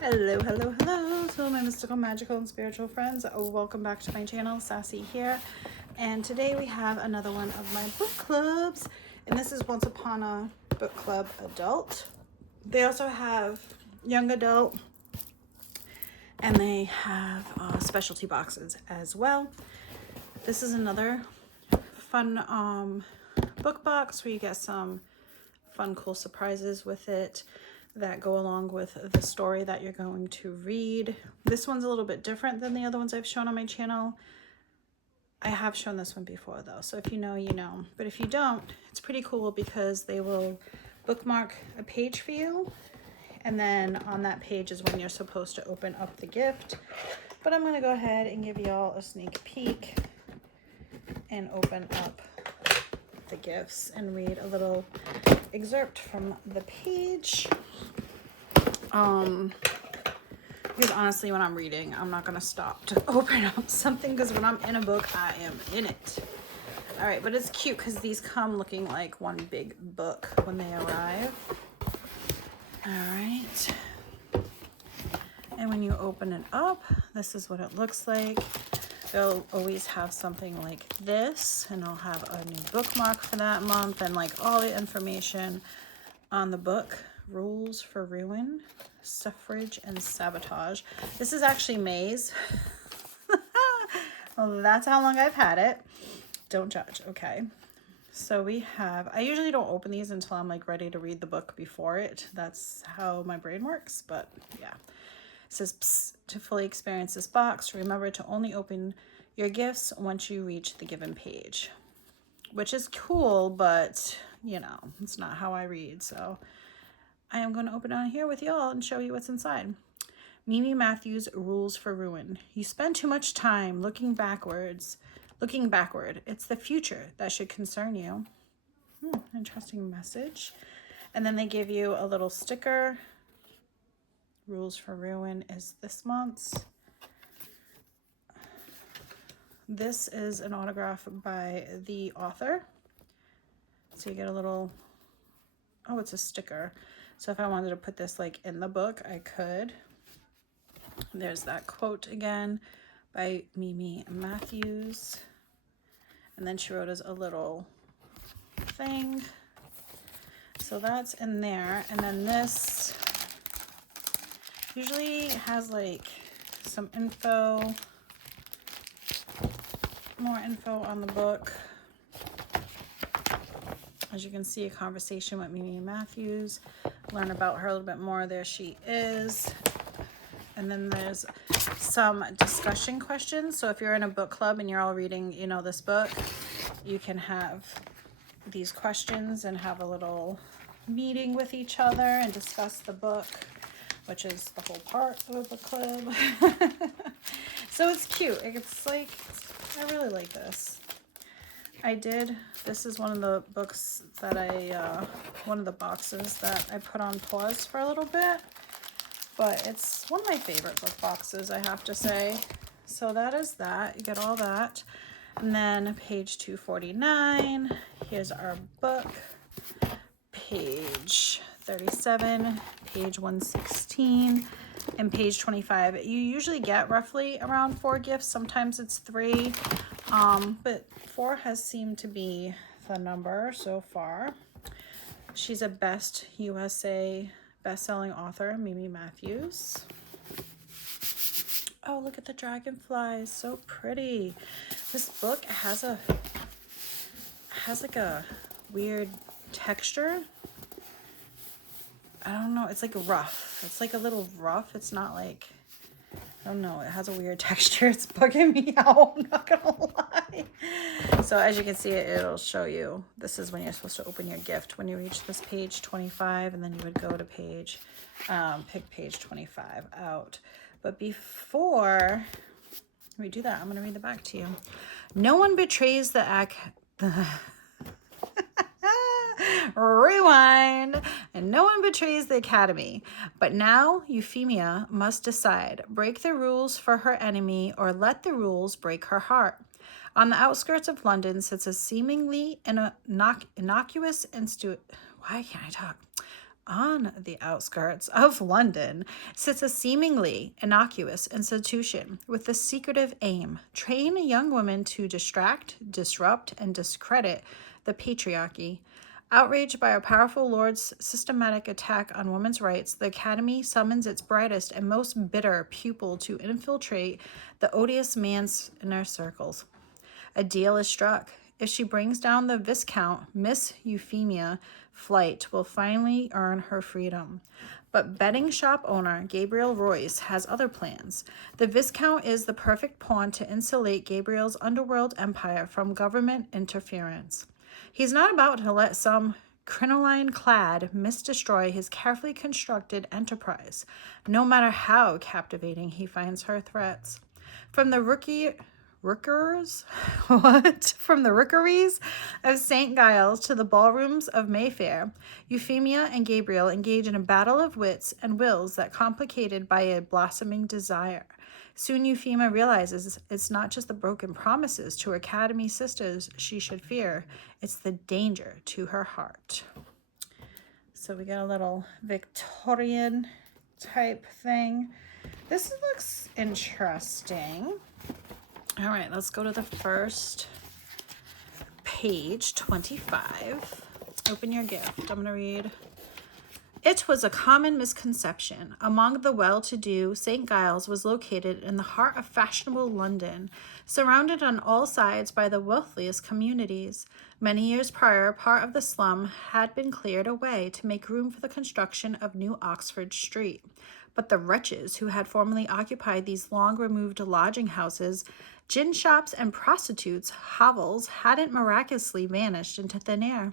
Hello, hello, hello to my mystical, magical, and spiritual friends. Welcome back to my channel, Sassy here. And today we have another one of my book clubs. And this is Once Upon a Book Club Adult. They also have young adult. And they have specialty boxes as well. This is another fun book box where you get some fun, cool surprises with it that go along with the story that you're going to read. This one's a little bit different than the other ones I've shown on my channel. I have shown this one before though, so if you know, you know. But if you don't, it's pretty cool because they will bookmark a page for you, and then on that page is when you're supposed to open up the gift. But I'm gonna go ahead and give y'all a sneak peek and open up the gifts and read a little excerpt from the page. Because honestly, when I'm reading, I'm not gonna stop to open up something, because when I'm in a book, I am in it. All right, but it's cute because these come looking like one big book when they arrive. All right, and when you open it up, this is what it looks like. They'll always have something like this, and I'll have a new bookmark for that month and like all the information on the book. Rules for Ruin, Suffrage, and Sabotage. This is actually May's. Well, that's how long I've had it. Don't judge, okay? So we have, I usually don't open these until I'm like ready to read the book before it. That's how my brain works, but yeah. It says, psst, to fully experience this box, remember to only open your gifts once you reach the given page. Which is cool, but you know, it's not how I read, so I am going to open it on here with y'all and show you what's inside. Mimi Matthews' Rules for Ruin. You spend too much time looking backward. It's the future that should concern you. Interesting message. And then they give you a little sticker. Rules for Ruin is this month's. This is an autograph by the author. So you get a little, oh, it's a sticker. So if I wanted to put this like in the book, I could. There's that quote again by Mimi Matthews. And then she wrote us a little thing. So that's in there. And then this usually has like some info, more info on the book. As you can see, a conversation with Mimi Matthews. Learn about her a little bit more. There she is. And then there's some discussion questions. So if you're in a book club and you're all reading, you know, this book, you can have these questions and have a little meeting with each other and discuss the book, which is the whole part of a book club. So it's cute. It's like, I really like this. This is one of the books that one of the boxes that I put on pause for a little bit, but it's one of my favorite book boxes, I have to say. So that is that. You get all that. And then page 249, here's our book. Page 37, page 116, and page 25. You usually get roughly around 4 gifts. Sometimes it's 3. But 4 has seemed to be the number so far. She's a Best USA best-selling author, Mimi Matthews. Oh, look at the dragonflies, so pretty. This book has like a weird texture. I don't know, it's like rough. It's like a little rough. It's not like, I don't know, it has a weird texture. It's bugging me out, I'm not gonna lie. So as you can see, it'll show you, this is when you're supposed to open your gift, when you reach this page 25, and then you would go to page, pick page 25 out. But before we do that, I'm gonna read the back to you. No one betrays rewind. And no one betrays the academy. But now Euphemia must decide. Break the rules for her enemy, or let the rules break her heart. On the outskirts of London sits a seemingly innocuous institute. Why can't I talk? On the outskirts of London sits a seemingly innocuous institution with the secretive aim: train young women to distract, disrupt, and discredit the patriarchy. Outraged by a powerful lord's systematic attack on women's rights, the Academy summons its brightest and most bitter pupil to infiltrate the odious man's inner circles. A deal is struck. If she brings down the Viscount, Miss Euphemia Flight will finally earn her freedom. But betting shop owner Gabriel Royce has other plans. The Viscount is the perfect pawn to insulate Gabriel's underworld empire from government interference. He's not about to let some crinoline-clad miss destroy his carefully constructed enterprise, no matter how captivating he finds her threats. From the Rookers? What? From the rookeries of St. Giles to the ballrooms of Mayfair, Euphemia and Gabriel engage in a battle of wits and wills that complicated by a blossoming desire. Soon Euphemia realizes it's not just the broken promises to her Academy sisters she should fear, it's the danger to her heart. So we got a little Victorian type thing. This looks interesting. All right, let's go to the first page, 25. Open your gift. I'm going to read. It was a common misconception among the well-to-do St. Giles was located in the heart of fashionable London, surrounded on all sides by the wealthiest communities. Many years prior, part of the slum had been cleared away to make room for the construction of New Oxford Street. But the wretches who had formerly occupied these long-removed lodging houses, gin shops, and prostitutes' hovels hadn't miraculously vanished into thin air.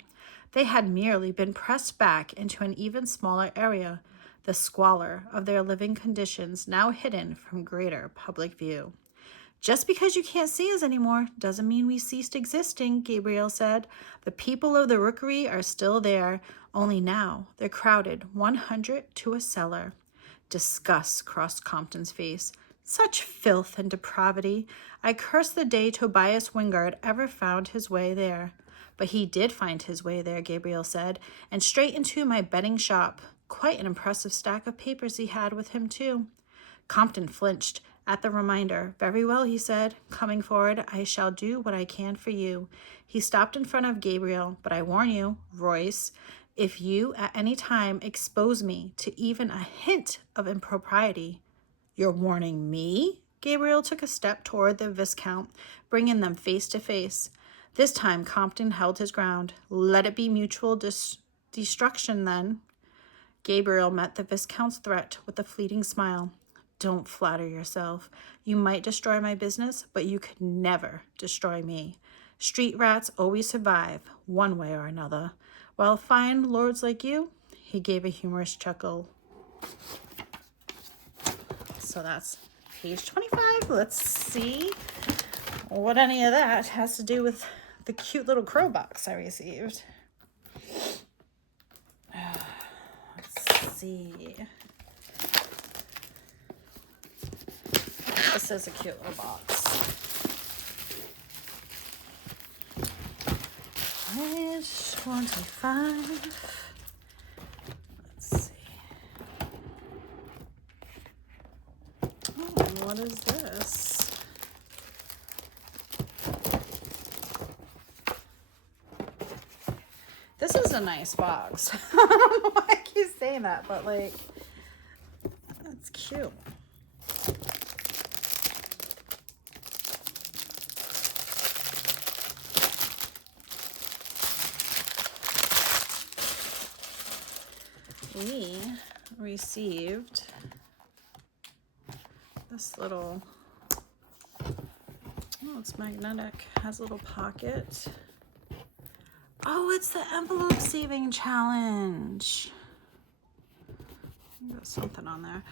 They had merely been pressed back into an even smaller area, the squalor of their living conditions now hidden from greater public view. Just because you can't see us anymore doesn't mean we ceased existing, Gabriel said. The people of the rookery are still there, only now they're crowded 100 to a cellar. Disgust crossed Compton's face. Such filth and depravity. I curse the day Tobias Wingard ever found his way there. But he did find his way there, Gabriel said, and straight into my betting shop. Quite an impressive stack of papers he had with him, too. Compton flinched at the reminder. Very well, he said, coming forward, I shall do what I can for you. He stopped in front of Gabriel. But I warn you, Royce, if you at any time expose me to even a hint of impropriety. You're warning me? Gabriel took a step toward the Viscount, bringing them face to face. This time Compton held his ground. Let it be mutual destruction, then. Gabriel met the Viscount's threat with a fleeting smile. Don't flatter yourself. You might destroy my business, but you could never destroy me. Street rats always survive, one way or another. While fine lords like you, he gave a humorous chuckle. So that's page 25. Let's see what any of that has to do with the cute little crow box I received. Let's see. This is a cute little box. Page 25. Let's see. Oh, what is this? This is a nice box. I don't know why I keep saying that, but like, that's cute. We received this little, oh, it's magnetic, has a little pocket. Oh, it's the envelope saving challenge. Got something on there.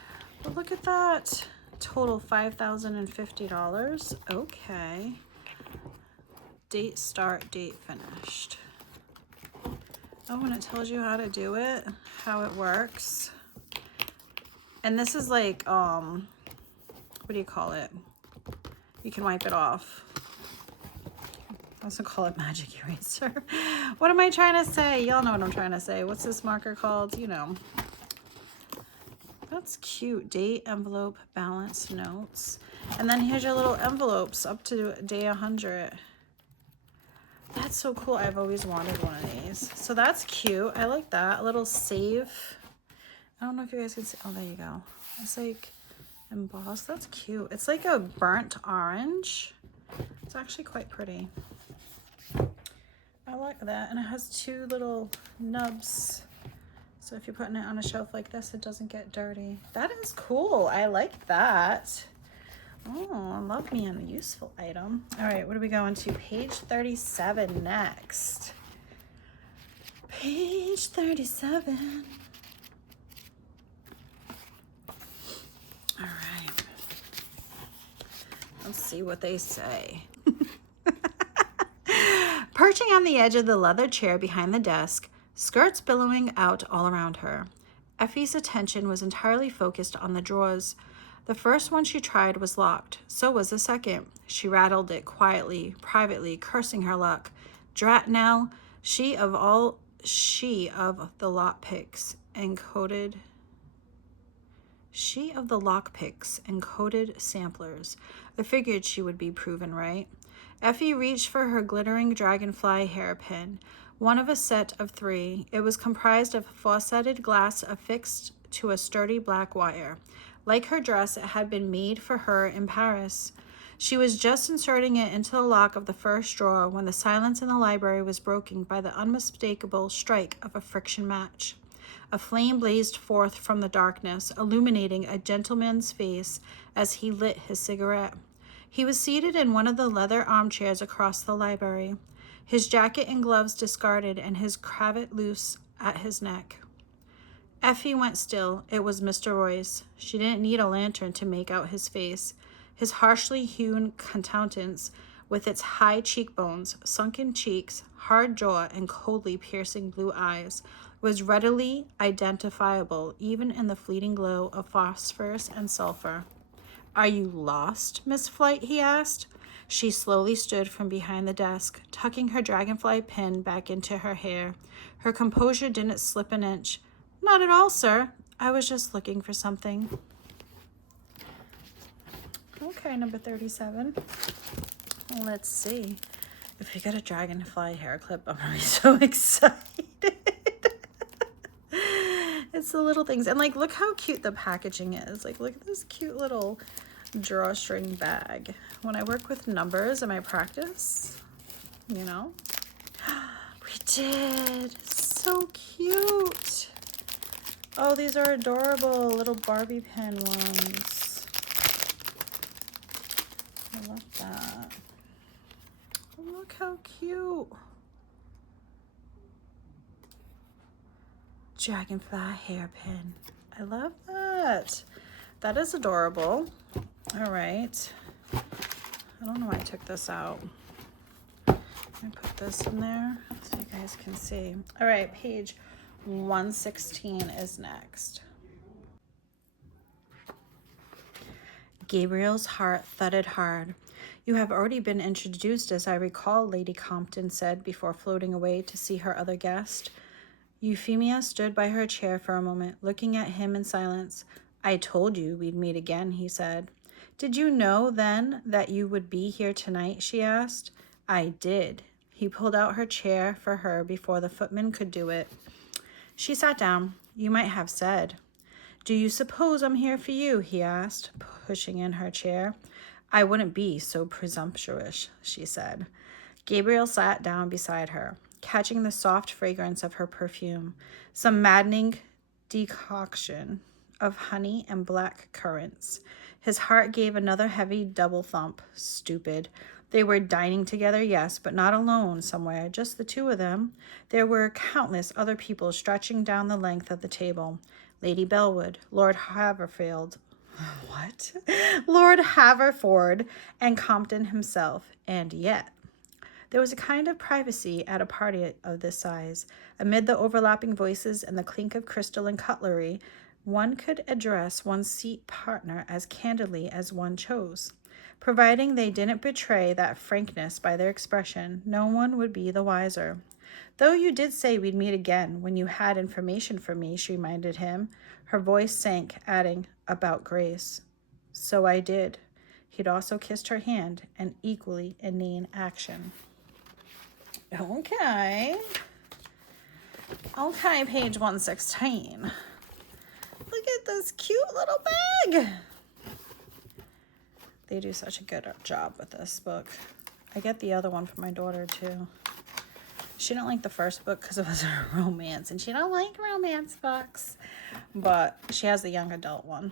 But look at that. Total $5,050. Okay. Date start, date finished. Oh, and it tells you how to do it, how it works. And this is like, what do you call it? You can wipe it off. also call it magic eraser. What am I trying to say? Y'all know what I'm trying to say. What's this marker called? You know. That's cute. Date, envelope, balance, notes. And then here's your little envelopes up to day 100. That's so cool. I've always wanted one of these. So that's cute. I like that. A little save. I don't know if you guys can see. Oh, there you go. It's like embossed. That's cute. It's like a burnt orange. It's actually quite pretty. I like that. And it has two little nubs. So if you're putting it on a shelf like this, it doesn't get dirty. That is cool. I like that. Oh, I love me a useful item. All right, what are we going to? Page 37 next. Page 37. All right. Let's see what they say. Perching on the edge of the leather chair behind the desk, skirts billowing out all around her, Effie's attention was entirely focused on the drawers. The first one she tried was locked. So was the second. She rattled it quietly, privately, cursing her luck. Drat Nell, she of the lockpicks encoded samplers. I figured she would be proven right. Effie reached for her glittering dragonfly hairpin, one of a set of 3. It was comprised of fauceted glass affixed to a sturdy black wire. Like her dress, it had been made for her in Paris. She was just inserting it into the lock of the first drawer when the silence in the library was broken by the unmistakable strike of a friction match. A flame blazed forth from the darkness, illuminating a gentleman's face as he lit his cigarette. He was seated in one of the leather armchairs across the library, his jacket and gloves discarded and his cravat loose at his neck. Effie went still. It was Mr. Royce. She didn't need a lantern to make out his face. His harshly hewn countenance, with its high cheekbones, sunken cheeks, hard jaw, and coldly piercing blue eyes, was readily identifiable even in the fleeting glow of phosphorus and sulfur. "Are you lost, Miss Flight?" he asked. She slowly stood from behind the desk, tucking her dragonfly pin back into her hair. Her composure didn't slip an inch. "Not at all, sir. I was just looking for something." Okay, number 37. Let's see. If you get a dragonfly hair clip, I'm gonna be so excited. It's the little things. And like, look how cute the packaging is. Like, look at this cute little drawstring bag. When I work with numbers in my practice, you know, we did. So cute. Oh, these are adorable little Barbie pin ones. I love that. Oh, look how cute. Dragonfly hairpin. I love that. That is adorable. All right. I don't know why I took this out. Let me put this in there so you guys can see. All right, page 116 is next. Gabriel's heart thudded hard. "You have already been introduced, as I recall," Lady Compton said before floating away to see her other guest. Euphemia stood by her chair for a moment, looking at him in silence. "I told you we'd meet again," he said. "Did you know, then, that you would be here tonight?" she asked. "I did." He pulled out her chair for her before the footman could do it. She sat down. "You might have said." "Do you suppose I'm here for you?" he asked, pushing in her chair. "I wouldn't be so presumptuous," she said. Gabriel sat down beside her, catching the soft fragrance of her perfume, some maddening decoction of honey and black currants. His heart gave another heavy double thump. Stupid. They were dining together, yes, but not alone somewhere, just the two of them. There were countless other people stretching down the length of the table. Lady Bellwood, Lord Haverfield, what? Lord Haverford, and Compton himself, and yet there was a kind of privacy at a party of this size. Amid the overlapping voices and the clink of crystal and cutlery, one could address one's seat partner as candidly as one chose. Providing they didn't betray that frankness by their expression, no one would be the wiser. Though you did say we'd meet again when you had information for me, she reminded him. Her voice sank, adding, about Grace. So I did. He'd also kissed her hand, an equally inane action. Okay. Okay, page 116. Look at this cute little bag. They do such a good job with this book. I get the other one for my daughter too. She didn't like the first book because it was a romance, and she don't like romance books. But she has the young adult one.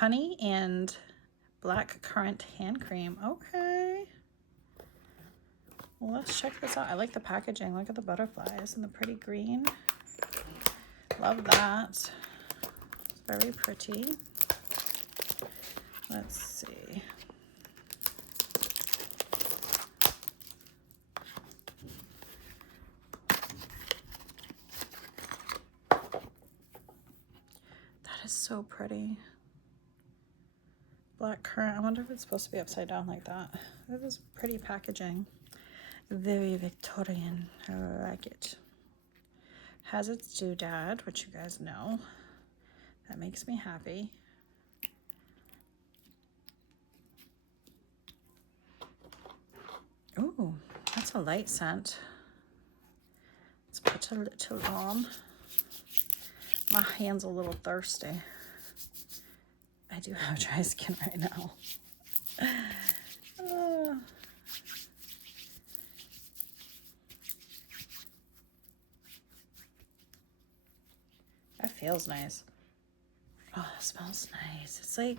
Honey and black currant hand cream. Okay. Well, let's check this out. I like the packaging. Look at the butterflies and the pretty green. Love that. It's very pretty. Let's see. That is so pretty. Black currant. I wonder if it's supposed to be upside down like that. This is pretty packaging. Very Victorian. I like it. Has its doodad, which you guys know. That makes me happy. Ooh, that's a light scent. Let's put a little on. My hand's a little thirsty. I do have dry skin right now. That feels nice. Oh, it smells nice. It's like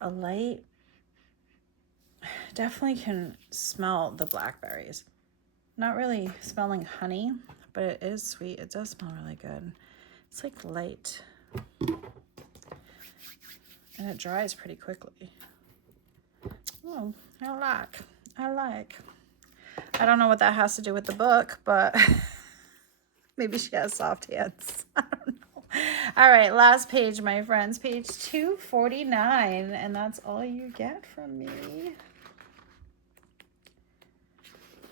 a light. Definitely can smell the blackberries. Not really smelling honey, but it is sweet. It does smell really good. It's like light. And it dries pretty quickly. Oh, I like. I don't know what that has to do with the book, but maybe she has soft hands. I don't know. All right, last page, my friends. Page 249, and that's all you get from me.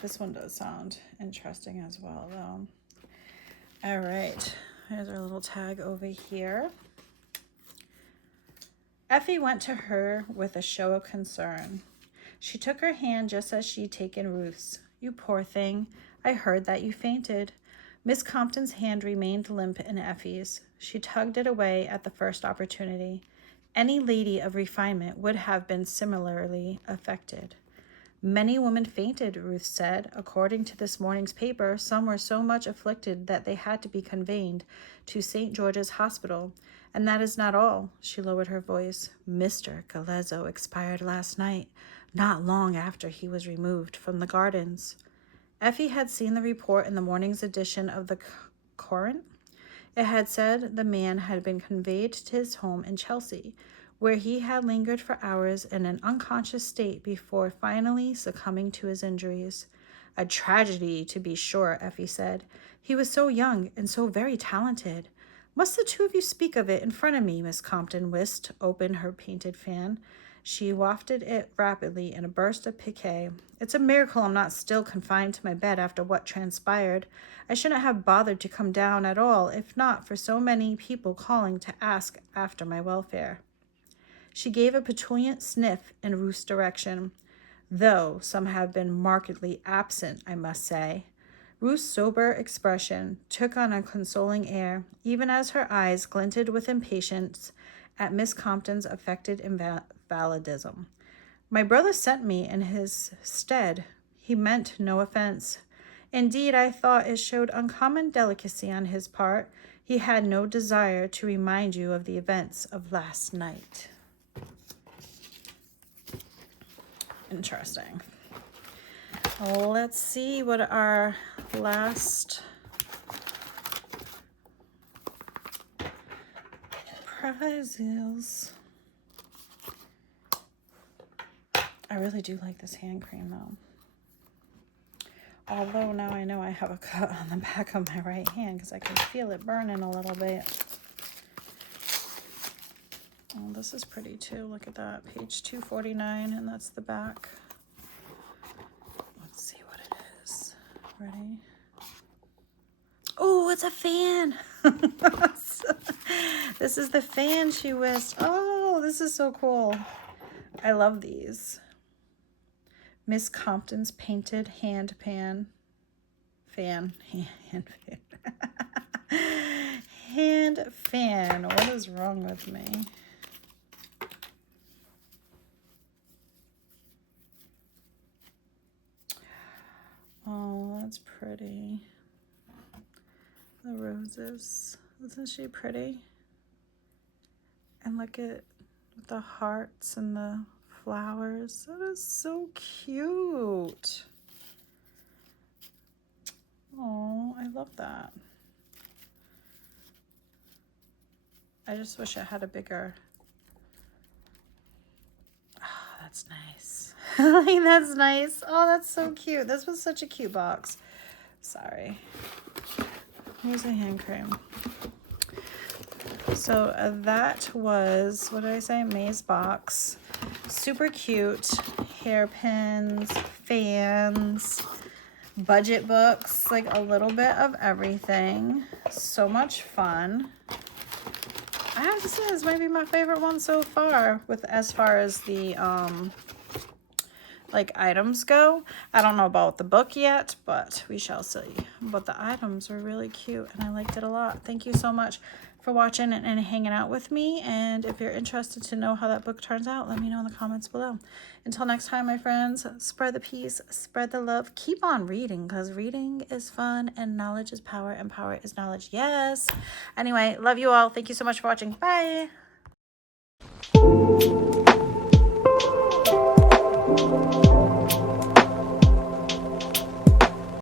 This one does sound interesting as well, though. All right, here's our little tag over here. Effie went to her with a show of concern. She took her hand just as she'd taken Ruth's. You poor thing. I heard that you fainted. Miss Compton's hand remained limp in Effie's. She tugged it away at the first opportunity. Any lady of refinement would have been similarly affected. Many women fainted, Ruth said. According to this morning's paper, some were so much afflicted that they had to be conveyed to St. George's Hospital. And that is not all. She lowered her voice. Mr. Galezzo expired last night, not long after he was removed from the gardens. Effie had seen the report in the morning's edition of the Courant. It had said the man had been conveyed to his home in Chelsea, where he had lingered for hours in an unconscious state before finally succumbing to his injuries. A tragedy, to be sure, Effie said. He was so young and so very talented. Must the two of you speak of it in front of me? Miss Compton whisked open her painted fan. She wafted it rapidly in a burst of piquet. It's a miracle I'm not still confined to my bed after what transpired. I shouldn't have bothered to come down at all, if not for so many people calling to ask after my welfare. She gave a petulant sniff in Ruth's direction. Though some have been markedly absent, I must say. Ruth's sober expression took on a consoling air, even as her eyes glinted with impatience at Miss Compton's affected invalidism. My brother sent me in his stead. He meant no offense. Indeed, I thought it showed uncommon delicacy on his part. He had no desire to remind you of the events of last night. Interesting. Let's see what our last prize is. I really do like this hand cream though. Although now I know I have a cut on the back of my right hand because I can feel it burning a little bit. Oh, this is pretty too. Look at that. Page 249, and that's the back. Let's see what it is. Ready? Oh, it's a fan. This is the fan she wished. Oh, this is so cool. I love these. Miss Compton's painted hand pan. Fan. Hand fan. Hand fan. What is wrong with me? Oh, that's pretty. The roses. Isn't she pretty? And look at the hearts and the flowers. That is so cute. Oh, I love that. I just wish I had a bigger. Oh, that's nice. That's nice. Oh, that's so cute. This was such a cute box. Sorry. Here's a hand cream. So that was, what did I say? May's box. Super cute. Hairpins, fans, budget books, like a little bit of everything. So much fun. I have to say this might be my favorite one so far with as far as the like items go. I don't know about the book yet, but we shall see. But the items were really cute and I liked it a lot. Thank you so much for watching and hanging out with me. And if you're interested to know how that book turns out, let me know in the comments below. Until next time, my friends, spread the peace, spread the love, keep on reading because reading is fun and knowledge is power and power is knowledge. Yes. Anyway, love you all. Thank you so much for watching. Bye.